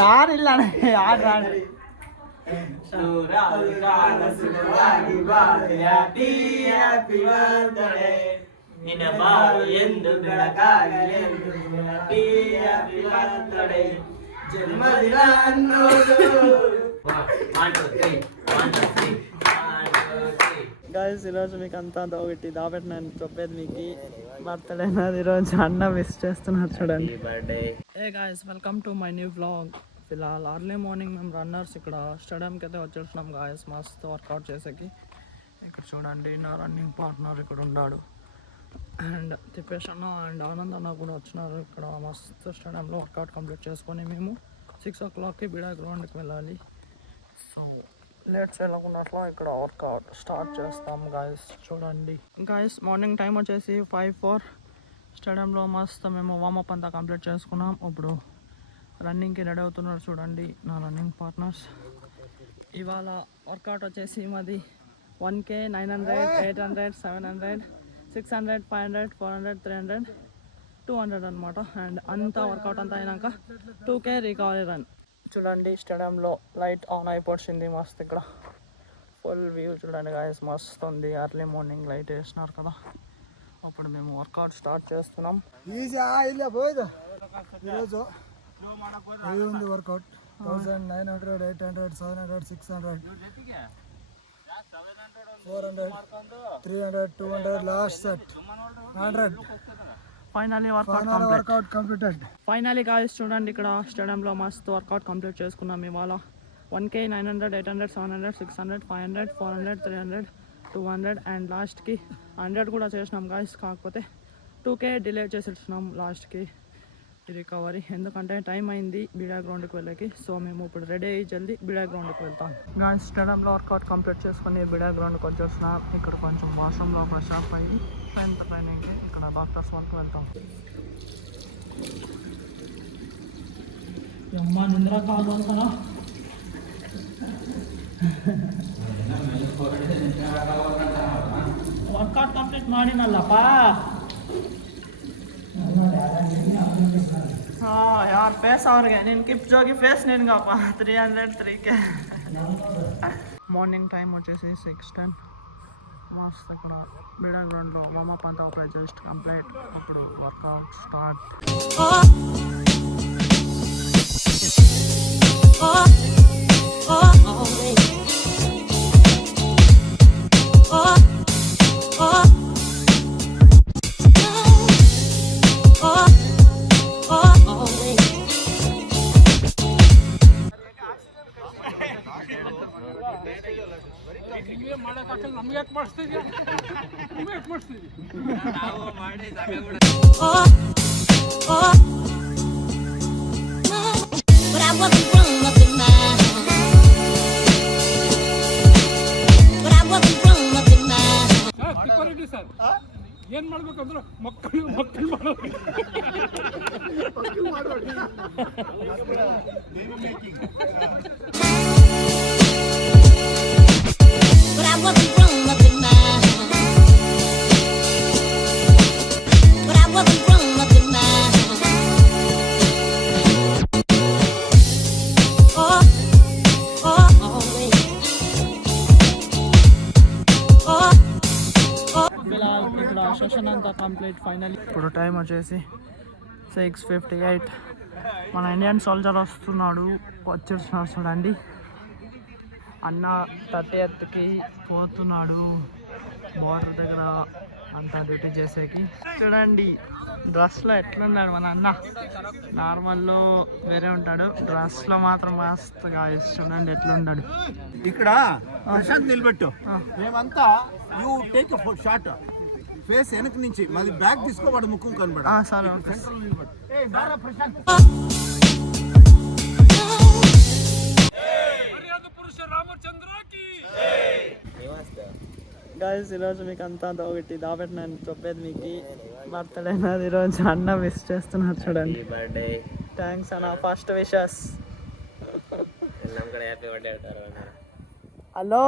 ಯಾರಿಲ್ಲ ಯಾರು ನಿನ್ನ ಬಾಳು ಎಂದು ಬೆಳಕಾಗಲೆಂದು ಜನ್ಮದಿನ ಅನ್ನೋದು. గాయస్ ఈరోజు మీకు అంతా ఒకటి దాబెట్ నేను చెప్పేది మీకు బర్త్డే నాది ఈరోజు అన్న విష్ చేస్తున్నారు చూడండి. Hey guys welcome to my new vlog. ఫిల్హాల్ అర్లీ మార్నింగ్ మేము రన్నర్స్ ఇక్కడ స్టేడియంకి అయితే వచ్చేస్తున్నాం గాయస్ మస్తు వర్కౌట్ చేసేకి. ఇక్కడ చూడండి నా రన్నింగ్ పార్ట్నర్ ఇక్కడ ఉన్నాడు అండ్ తిప్పేష్ అన్న అండ్ ఆనంద్ అన్న కూడా వచ్చినారు. ఇక్కడ మస్తు స్టేడియంలో వర్కౌట్ కంప్లీట్ చేసుకొని మేము 6 o'clockకి బిడా గ్రౌండ్కి వెళ్ళాలి. సో లేట్స్ వెళ్ళకున్నట్లు ఇక్కడ వర్కౌట్ స్టార్ట్ చేస్తాం గాయస్. చూడండి గాయస్ మార్నింగ్ టైం వచ్చేసి 5:04. స్టేడియంలో మస్తు మేము వార్మప్ అంతా కంప్లీట్ చేసుకున్నాం. ఇప్పుడు రన్నింగ్కి రెడీ అవుతున్నారు చూడండి నా రన్నింగ్ పార్ట్నర్స్. ఇవాళ వర్కౌట్ వచ్చేసి మాది 1K, 900, 800, 700, 600, 500, 400, 300, 200 అనమాట. అండ్ అంతా వర్కౌట్ అంతా అయినాక 2K రికవరీ రన్. చూడండి స్టేడియంలో లైట్ ఆన్ అయిపోయింది మస్తు. ఇక్కడ ఫుల్ వ్యూ చూడండి గాయస్ మస్తు ఉంది. ఎర్లీ మార్నింగ్ లైట్ వేసినారు కదా. అప్పుడు మేము వర్కౌట్ స్టార్ట్ చేస్తున్నాం. ఈరోజు ఉంది workout 1900, 800, 700, 600, 400, 300, 200, last set 100. Finally workout completed. Finally guys చూడండి ఇక్కడ స్టేడియంలో మస్తు వర్కౌట్ కంప్లీట్ చేసుకున్నాం ఇవాళ. 1K, 900, 800, 700, 600, 500, 400, 300, 200 అండ్ లాస్ట్కి 100 కూడా చేసినాం గాయస్. కాకపోతే 2K డిలే చేసేసినాం లాస్ట్కి రికవరీ, ఎందుకంటే టైం అయింది బిడా గ్రౌండ్కి వెళ్ళకి. సో మేము ఇప్పుడు రెడీ అయ్యి జల్దీ బిడా గ్రౌండ్కి వెళ్తాం గాయస్. స్టేడియంలో వర్కౌట్ కంప్లీట్ చేసుకుని బిడా గ్రౌండ్కి వచ్చేస్తున్నాం. ఇక్కడ కొంచెం వాష్రూమ్లో ఫ్రెష్ అప్ అయ్యి ట్రైనింగ్కి ఇక్కడ డాక్టర్స్ వాళ్ళకి వెళ్తాం. అమ్మ నింద్ర కాదు కదా. వర్కౌట్ ಕಂಪ್ಲೀಟ್ ಮಾಡಿನಲ್ಲಪ್ಪ. ಯಾರು ಫೇಸ್ ಅವ್ರಿಗೆ ನಿನ್ನ ಕಿಪ್ ಜೋಗಿ ಫೇಸ್ ನಿನ್ಗಪ್ಪ. 300, 3K. మార్నింగ్ టైం వచ్చేసి 6:10. మస్తు ఇక్కడ బిడా గ్రౌండ్లో వార్మప్ అంతా ఒక జస్ట్ కంప్లీట్. అప్పుడు వర్కౌట్ స్టార్ట్. ನಮ್ಗೆ ಯಾಕೆ ಮಾಡಿಸ್ತಿದ್ಯಾ? ನಿಮ್ಗೆ ಯಾಕೆ ಮಾಡಿಸ್ತಿದ್ಯಾ? ತಿಪ್ಪಾರೆಡ್ಡಿ ಸರ್ ಏನ್ ಮಾಡ್ಬೇಕಂದ್ರೆ ಮಕ್ಕಳು ಮಾಡೋದು. ఇక్కడ సెషన్ అంతా కంప్లీట్ ఫైనల్. ఇప్పుడు టైం వచ్చేసి 6:58. మన ఇండియన్ సోల్జర్ వస్తున్నాడు, వచ్చేస్తున్నాడు చూడండి. అన్న 30th పోతున్నాడు బార్డర్ దగ్గర అంతా డ్యూటీ చేసేకి. చూడండి డ్రెస్లో ఎట్లున్నాడు మన అన్న. నార్మల్లో వేరే ఉంటాడు, డ్రెస్లో మాత్రం మస్తు గాయస్. చూడండి ఎట్లున్నాడు. ఇక్కడ ప్రశాంత్ నిలబెట్టు. మేమంతా యూ టేక్ షాట్ ఫేస్ వెనక నుంచి మాది బ్యాగ్ తీసుకోబడి ముఖం కనబడ. సరే గాయస్ ఈరోజు మీకు అంతా ఒకటి దాబెట్ నేను చెప్పేది మీకు బర్త్డే నాది ఈరోజు అన్న విష్ చేస్తున్నారు చూడండి. థ్యాంక్స్ అన్న. First wishes. హలో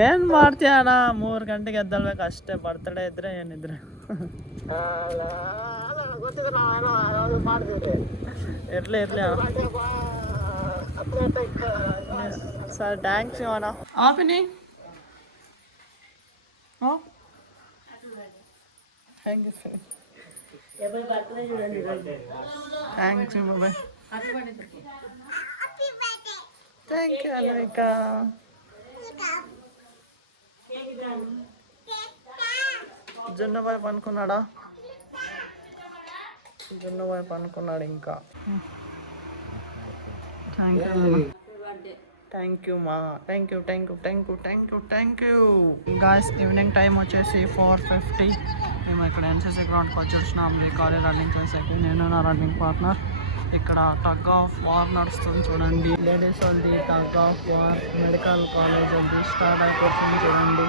ಏನ್ ಮಾಡ್ತೀಯಣ್ಣ 3 ಗಂಟೆಗೆ ಎದ್ದಲ್ಬೇಕು ಅಷ್ಟೇ. ಬರ್ತಡೇ ಇದ್ರೆ ಏನಿದ್ರೆ ಇರ್ಲಿ ಸರ್. ಥ್ಯಾಂಕ್ಸ್ ಅಣ್ಣ. ಆಪಿನಿ ಥ್ಯಾಂಕ್ ಯು ಸರ್. ಥ್ಯಾಂಕ್ಸ್ ಬಾಯ್. థ్యాంక్ యూ అలవిక. జున్నబాయ్ పనుకున్నాడా? జున్నబాయ్ పనుకున్నాడు ఇంకా. థ్యాంక్ యూ మా. Thank you guys. Evening time వచ్చేసి 4:50. మేము ఇక్కడ ఎన్సీసీ గ్రౌండ్కి వచ్చి వచ్చినాం. రికార్డ్ రన్నింగ్ చేసేకి నేను నా రన్నింగ్ పార్ట్నర్. ఇక్కడ టగ్ ఆఫ్ వార్ నడుస్తుంది చూడండి. లేడీస్ వాళ్ళది tug of war. Medical college వాళ్ళది స్టార్ట్ అయిపోతుంది చూడండి.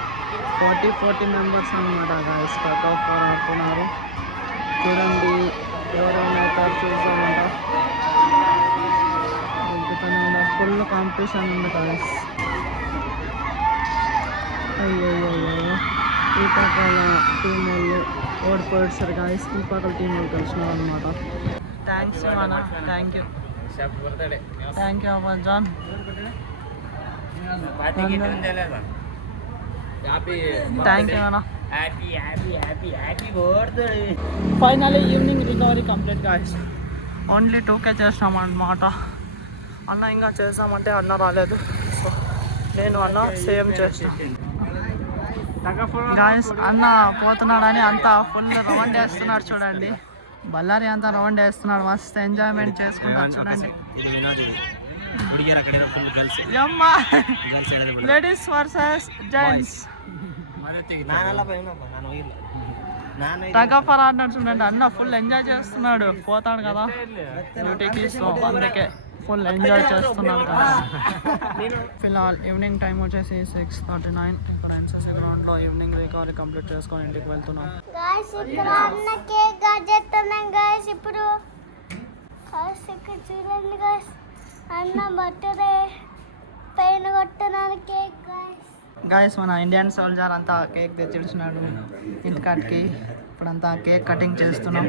40 మెంబర్స్ అనమాట గాయస్ టగ్ ఆఫ్ వార్ ఆడుతున్నారు చూడండి. ఎవరైనా అవుతారు చూసామంట. ఫుల్ కాంపిటీషన్ ఉంది గాయస్. అయ్యో ఈ పక్కల టీం వాళ్ళు ఓడిపోయారు గాయస్. ఈ పక్కల టీం వాళ్ళు కలిసినారు అనమాట. థ్యాంక్స్ అన్న. Thank you John. Thank you అన్న. Finally evening recovery complete guys. Only 2K చేసినాం అన్నమాట. అన్న ఇంకా చేద్దామంటే అన్న రాలేదు. సో నేను అన్న సేమ్ చేస్తాను గాయస్. అన్న పోతున్నాడని అంతా ఫుల్ రౌండ్ వేస్తున్నాడు చూడండి. బళ్ళారి అంతా రౌండ్ వేస్తున్నాడు. మస్తు ఎంజాయ్మెంట్ చేసుకుంటారు చూడండి. లేడీస్ వర్సెస్ జెంట్స్ టగఫర్ ఆడినాడు చూడండి. అన్న ఫుల్ ఎంజాయ్ చేస్తున్నాడు. పోతాడు కదా డ్యూటీకి. సో అందుకే ఫుల్ ఎంజాయ్ చేస్తున్నాడు కదా. ఫిల్హాల్ ఈవినింగ్ టైం వచ్చేసి 6:39. ఇక్కడ ఎన్సీసీ గ్రౌండ్లో ఈవినింగ్ రికవరీ కంప్లీట్ చేసుకొని ఇంటికి వెళ్తున్నాం. ఇప్పుడు చూడండి గాయస్, అన్న బర్త్డే పైన కొట్టడానికి కేక్ గాయస్. మన ఇండియన్ సోల్జర్ అంతా కేక్ తెచ్చిడిచినాడు ఇంటికాటికి. ఇప్పుడంతా కేక్ కటింగ్ చేస్తున్నాం.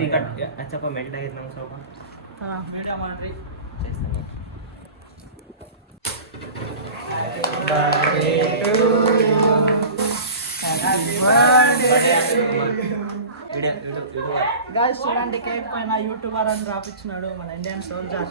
గాయస్ చూడండి, కేక్ పైన యూట్యూబర్ అని రాపించినాడు మన ఇండియన్ సోల్జర్.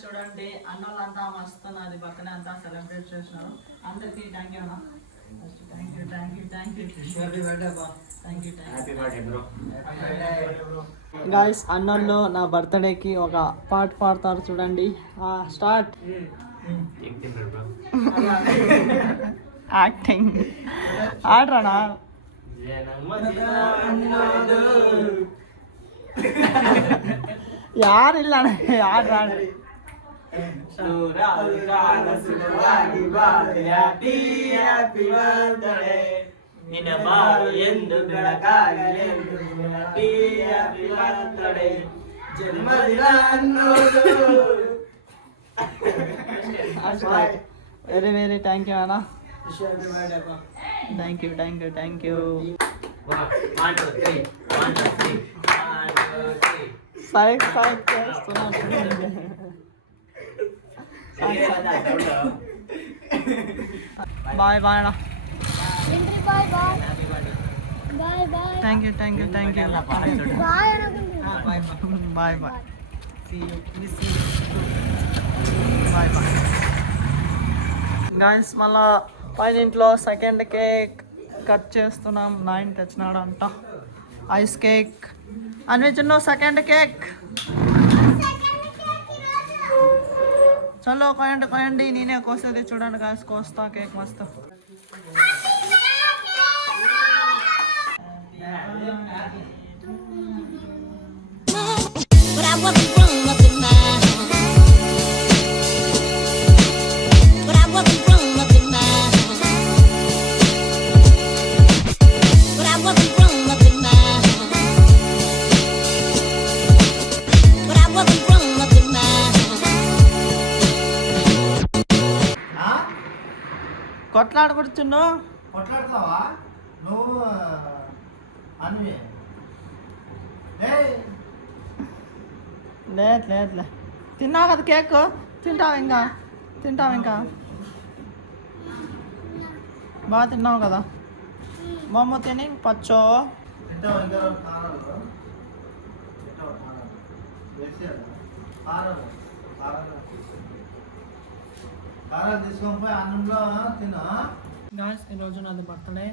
చూడండి అన్నోళ్ళంతా మస్తు నాది బర్త్డే అంతా సెలబ్రేట్ చేసినారు. అందరికీ థ్యాంక్ యూ అన్న. గాయస్ అన్నోళ్ళు నా బర్త్డేకి ఒక పాట పాడతారు చూడండి. స్టార్ట్. యాక్టింగ్ ఆడరానా? ಯಾರಿಲ್ಲ ಯಾರು ರಾಣ ನಿನ್ನ ಬಾಳು ಎಂದು ಬೆಳಕಾಗಲೆಂದು ಜನ್ಮದಿನ ಅನ್ನೋದು. ವೆರಿ ವೆರಿ ಥ್ಯಾಂಕ್ ಯು ಅಣ್ಣ. Thank you thank you thank you. సైక్ సైక్ చేస్తున్నాను. బాయ్ బాయ్ అన్న. Bye bye bye bye. Thank you thank you thank you. Bye bye bye. Bye bye guys. మళ్ళా పైన ఇంట్లో సెకండ్ కేక్ కట్ చేస్తున్నాం. 9 తెచ్చినాడు అంట. ఐస్ కేక్ అన్విచున్నో సెకండ్ కేక్. చలో కోయండి నేనే కోసేది చూడండి గాయస్ కోస్తా కేక్ మస్తు But I wasn't grown up in my home. But I wasn't grown up in my home. But I wasn't grown up in my home. But I wasn't grown up in my home. కొట్లాడుకుంటున్నా కొట్లాడతావా నువ్వు అన్వి లేదు తిన్నావు కదా cake తింటావు ఇంకా బాగా తిన్నావు కదా బొమ్మ తిని పచ్చో తింటావా ఇంకా కారాలు తింటావా కారాలు వేసేయాలి కారాలు తీసుకొని పోయి అన్నంలో తిన్నా గాయస్ ఈరోజు నాది బర్త్డే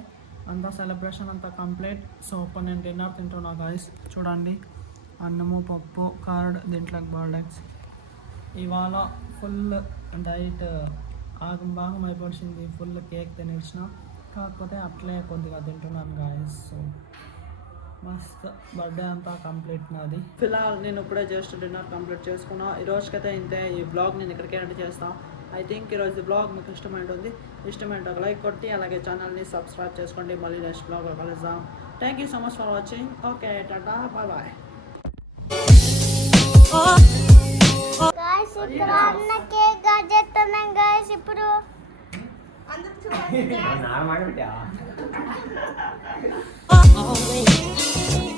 అంతా సెలబ్రేషన్ అంతా కంప్లీట్ సో ఇప్పుడు నేను డిన్నర్ తింటున్నా గాయస్ చూడండి అన్నము పప్పు కర్డ్ దీంట్లోకి బాల్డెక్స్ ఇవాళ ఫుల్ డైట్ భాగం అయిపోయింది ఫుల్ కేక్ తినేసిన కాకపోతే అట్లే కొద్దిగా తింటున్నాను గాయస్ సో మస్త్ బర్త్డే అంతా కంప్లీట్ నాది ఫిలాల్ నేను ఇప్పుడే జస్ట్ డిన్నర్ కంప్లీట్ చేసుకున్నా ఈ రోజుకైతే ఇంతే ఈ బ్లాగ్ నేను ఇక్కడికే ఎండ్ చేస్తాను ఐ థింక్ ఈరోజు బ్లాగ్ మీకు ఇష్టమైంటుంది ఇష్టమైంటే ఒక లైక్ కొట్టి అలాగే ఛానల్ని సబ్స్క్రైబ్ చేసుకోండి మళ్ళీ నెక్స్ట్ బ్లాగ్లో కలుద్దాం thank you so much for watching okay tata bye guys ఇక్కడ అన్న కేక్ కట్ చేస్తున్నాం గాయస్ ఇప్పుడు నాన్న మాట పెట్టా Always.